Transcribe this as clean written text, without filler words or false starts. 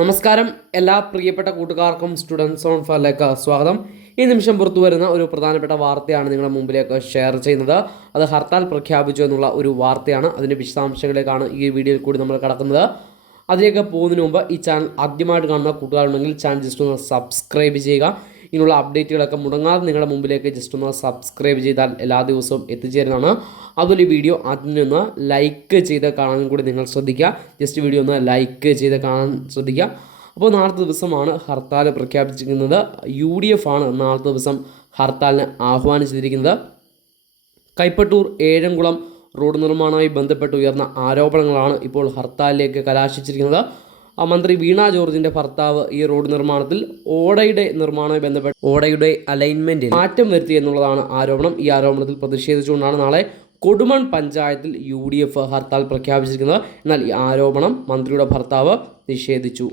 നമസ്കാരം എല്ലാ പ്രിയപ്പെട്ട കൂട്ടുകാർക്കും സ്റ്റുഡൻസ് ഓൺ ഫയറിലേക്ക് സ്വാഗതം. ഈ നിമിഷം പുറത്തു വരുന്ന ഒരു പ്രധാനപ്പെട്ട വാർത്തയാണ് നിങ്ങളുടെ മുമ്പിലേക്ക് ഷെയർ ചെയ്യുന്നത്. അത് ഹർത്താൽ പ്രഖ്യാപിച്ചു എന്നുള്ള ഒരു വാർത്തയാണ്. അതിൻ്റെ വിശദാംശങ്ങളിലേക്കാണ് ഈ വീഡിയോയിൽ കൂടി നമ്മൾ കടക്കുന്നത്. അതിലേക്ക് പോകുന്നതിന് മുമ്പ് ഈ ചാനൽ ആദ്യമായിട്ട് കാണുന്ന കൂട്ടുകാരുണ്ടെങ്കിൽ ചാനൽ ജസ്റ്റ് ഒന്ന് സബ്സ്ക്രൈബ് ചെയ്യുക. ഇതിനുള്ള അപ്ഡേറ്റുകളൊക്കെ മുടങ്ങാതെ നിങ്ങളുടെ മുമ്പിലേക്ക് ജസ്റ്റ് ഒന്ന് സബ്സ്ക്രൈബ് ചെയ്താൽ എല്ലാ ദിവസവും എത്തിച്ചേരുന്നതാണ്. അതുപോലെ ഈ വീഡിയോ ആദ്യം ഒന്ന് ലൈക്ക് ചെയ്ത് കാണാനും കൂടി നിങ്ങൾ ശ്രദ്ധിക്കുക. ജസ്റ്റ് വീഡിയോ ഒന്ന് ലൈക്ക് ചെയ്ത് കാണാൻ ശ്രദ്ധിക്കുക. അപ്പോൾ നാളത്തെ ദിവസമാണ് ഹർത്താൽ പ്രഖ്യാപിച്ചിരിക്കുന്നത്. UDF ആണ് നാളത്തെ ദിവസം ഹർത്താലിന് ആഹ്വാനിച്ചിരിക്കുന്നത്. കൈപ്പട്ടൂർ ഏഴംകുളം റോഡ് നിർമ്മാണവുമായി ബന്ധപ്പെട്ട് ഉയർന്ന ആരോപണങ്ങളാണ് ഇപ്പോൾ ഹർത്താലിലേക്ക് കലാശിച്ചിരിക്കുന്നത്. മന്ത്രി വീണ ജോർജിൻ്റെ ഭർത്താവ് ഈ റോഡ് നിർമ്മാണത്തിൽ ഓടയുടെ നിർമ്മാണവുമായി ബന്ധപ്പെട്ട് ഓടയുടെ അലൈൻമെൻറ്റിൽ മാറ്റം വരുത്തി എന്നുള്ളതാണ് ആരോപണം. ഈ ആരോപണത്തിൽ പ്രതിഷേധിച്ചുകൊണ്ടാണ് നാളെ കൊടുമൺ പഞ്ചായത്തിൽ UDF ഹർത്താൽ പ്രഖ്യാപിച്ചിരിക്കുന്നത്. എന്നാൽ ഈ ആരോപണം മന്ത്രിയുടെ ഭർത്താവ് നിഷേധിച്ചു.